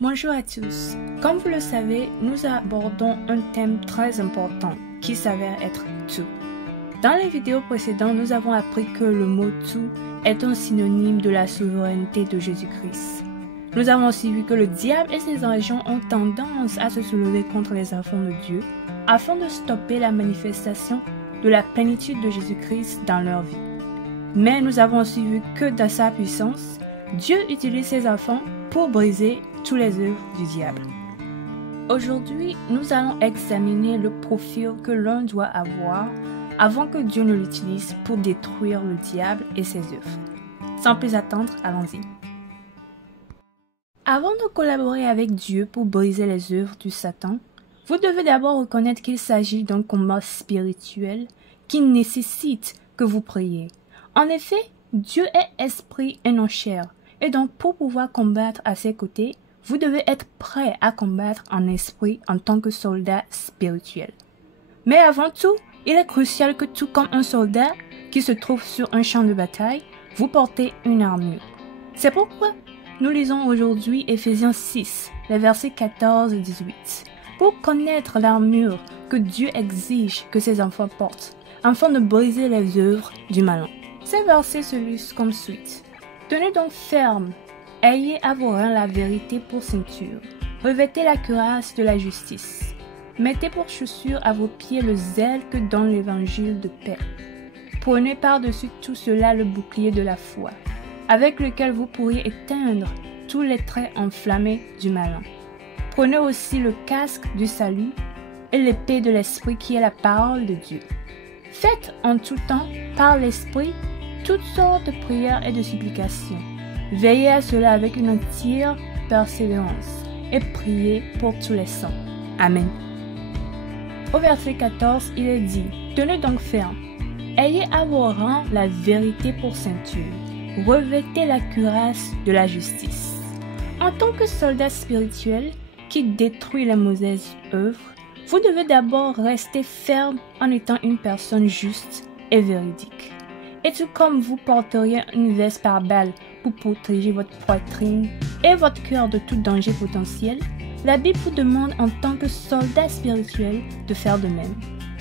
Bonjour à tous. Comme vous le savez, nous abordons un thème très important qui s'avère être tout. Dans les vidéos précédentes, nous avons appris que le mot tout est un synonyme de la souveraineté de Jésus-Christ. Nous avons aussi vu que le diable et ses agents ont tendance à se soulever contre les enfants de Dieu afin de stopper la manifestation de la plénitude de Jésus-Christ dans leur vie. Mais nous avons aussi vu que dans sa puissance, Dieu utilise ses enfants pour briser tous les œuvres du diable. Aujourd'hui, nous allons examiner le profil que l'un doit avoir avant que Dieu ne l'utilise pour détruire le diable et ses œuvres. Sans plus attendre, allons-y. Avant de collaborer avec Dieu pour briser les œuvres du Satan, vous devez d'abord reconnaître qu'il s'agit d'un combat spirituel qui nécessite que vous priez. En effet, Dieu est esprit et non chair, et donc pour pouvoir combattre à ses côtés, vous devez être prêt à combattre en esprit en tant que soldat spirituel. Mais avant tout, il est crucial que tout comme un soldat qui se trouve sur un champ de bataille, vous portez une armure. C'est pourquoi nous lisons aujourd'hui Éphésiens 6, les versets 14 et 18, pour connaître l'armure que Dieu exige que ses enfants portent, afin de briser les œuvres du malin. Ces versets se lisent comme suite. Tenez donc ferme, ayez à vos reins la vérité pour ceinture, revêtez la cuirasse de la justice, mettez pour chaussure à vos pieds le zèle que donne l'évangile de paix. Prenez par-dessus tout cela le bouclier de la foi, avec lequel vous pourriez éteindre tous les traits enflammés du malin. Prenez aussi le casque du salut et l'épée de l'esprit qui est la parole de Dieu. Faites en tout temps, par l'esprit, toutes sortes de prières et de supplications. Veillez à cela avec une entière persévérance et priez pour tous les saints. Amen. Au verset 14, il est dit, « Tenez donc ferme, ayez à vos rangs la vérité pour ceinture, revêtez la cuirasse de la justice. » En tant que soldat spirituel qui détruit les mauvaises œuvres, vous devez d'abord rester ferme en étant une personne juste et véridique. Et tout comme vous porteriez une veste par balle pour protéger votre poitrine et votre cœur de tout danger potentiel, la Bible vous demande en tant que soldat spirituel de faire de même.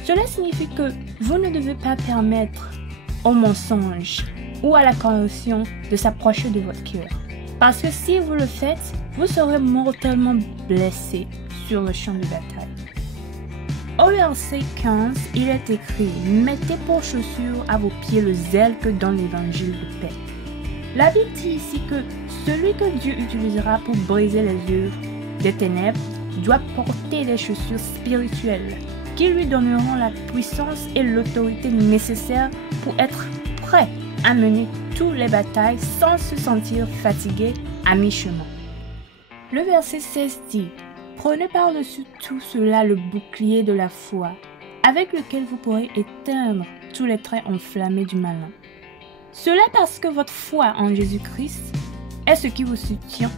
Cela signifie que vous ne devez pas permettre au mensonge ou à la corruption de s'approcher de votre cœur. Parce que si vous le faites, vous serez mortellement blessé sur le champ de bataille. Au verset 15, il est écrit « Mettez pour chaussure à vos pieds le zèle que donne l'évangile de paix ». La Bible dit ici que celui que Dieu utilisera pour briser les œuvres des ténèbres doit porter des chaussures spirituelles qui lui donneront la puissance et l'autorité nécessaires pour être prêt à mener toutes les batailles sans se sentir fatigué à mi-chemin. Le verset 16 dit « Prenez par-dessus tout cela le bouclier de la foi, avec lequel vous pourrez éteindre tous les traits enflammés du malin. » Cela parce que votre foi en Jésus-Christ est ce qui vous soutient,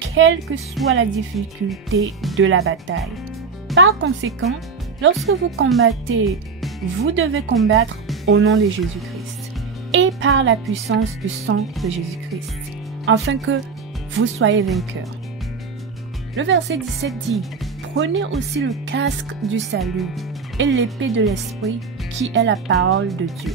quelle que soit la difficulté de la bataille. Par conséquent, lorsque vous combattez, vous devez combattre au nom de Jésus-Christ et par la puissance du sang de Jésus-Christ, afin que vous soyez vainqueurs. Le verset 17 dit « Prenez aussi le casque du salut et l'épée de l'esprit qui est la parole de Dieu. »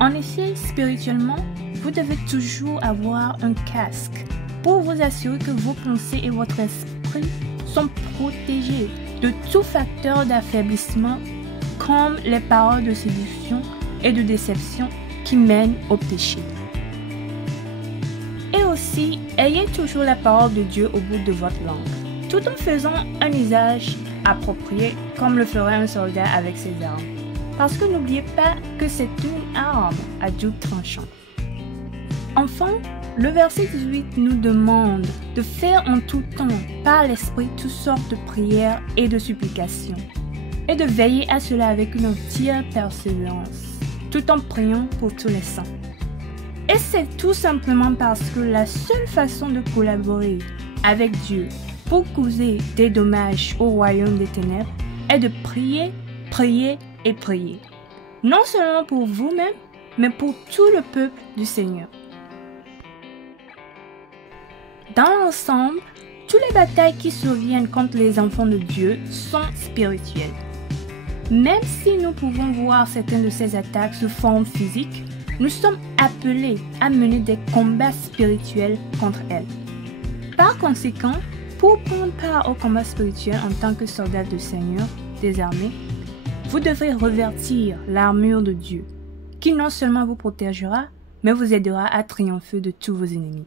En effet, spirituellement, vous devez toujours avoir un casque pour vous assurer que vos pensées et votre esprit sont protégés de tout facteur d'affaiblissement comme les paroles de séduction et de déception qui mènent au péché. Et aussi, ayez toujours la parole de Dieu au bout de votre langue, tout en faisant un usage approprié comme le ferait un soldat avec ses armes. Parce que n'oubliez pas que c'est une arme à double tranchant. Enfin, le verset 18 nous demande de faire en tout temps par l'esprit toutes sortes de prières et de supplications, et de veiller à cela avec une entière persévérance, tout en priant pour tous les saints. Et c'est tout simplement parce que la seule façon de collaborer avec Dieu pour causer des dommages au royaume des ténèbres est de prier, prier et prier. Non seulement pour vous-même, mais pour tout le peuple du Seigneur. Dans l'ensemble, toutes les batailles qui surviennent contre les enfants de Dieu sont spirituelles. Même si nous pouvons voir certaines de ces attaques sous forme physique, nous sommes appelés à mener des combats spirituels contre elles. Par conséquent, pour prendre part au combat spirituel en tant que soldat du Seigneur des armées, vous devrez revêtir l'armure de Dieu, qui non seulement vous protégera, mais vous aidera à triompher de tous vos ennemis.